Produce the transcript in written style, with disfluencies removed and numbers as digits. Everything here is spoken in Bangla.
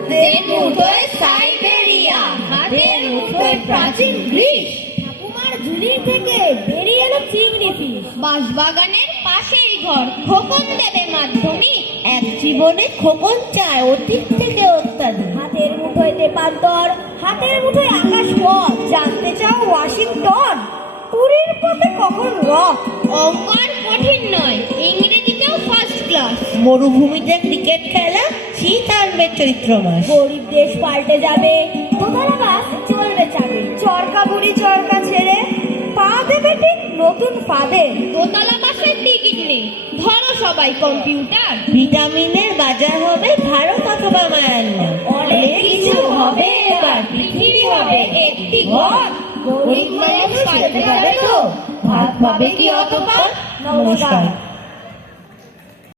হাতের মুঠোয় সাইবেরিয়া, হাতের মুঠোয় প্রাচীন গ্রিস। ঠাকুমার ঝুলি থেকে বেরিয়ে এলো চিংড়ি ফিশ। বাঁশবাগানের পাশেই ঘর, খোকন দেবে মাধ্যমিক। এক জীবনে খোকন চায় অতীত থেকে অত্যাধুনিক। হাতের মুঠোয় তেপান্তর, হাতের মুঠোয় আকাশ পথ। জানতে চাও ওয়াশিংটন, পুরীর পথে কখন রথ। অঙ্ক আর কঠিন নয়, ইংরেজিতেও ফার্স্ট ক্লাস। মরুভূমিতে ক্রিকেট খেলা, শীত আনবে চৈত্র মাস। গরিব দেশ পাল্টে যাবে, দোতলা বাস চলবে চাবে। চরকা বুড়ি চরকা ছেড়ে পা দেবে ঠিক নতুন ফাঁদে। দোতলা বাসের টিকিট নেই, ধরো সবাই কম্পিউটার। ভিটামিনের বাজার হবে ভারত অথবা মায়ানমার। অনেক কিছু হবে এবার, পৃথিবী হবে একটি ঘর। গরিব মানুষ পাল্টে যাবে তো, ভাত পাবে কি অতপর। নমস্কার।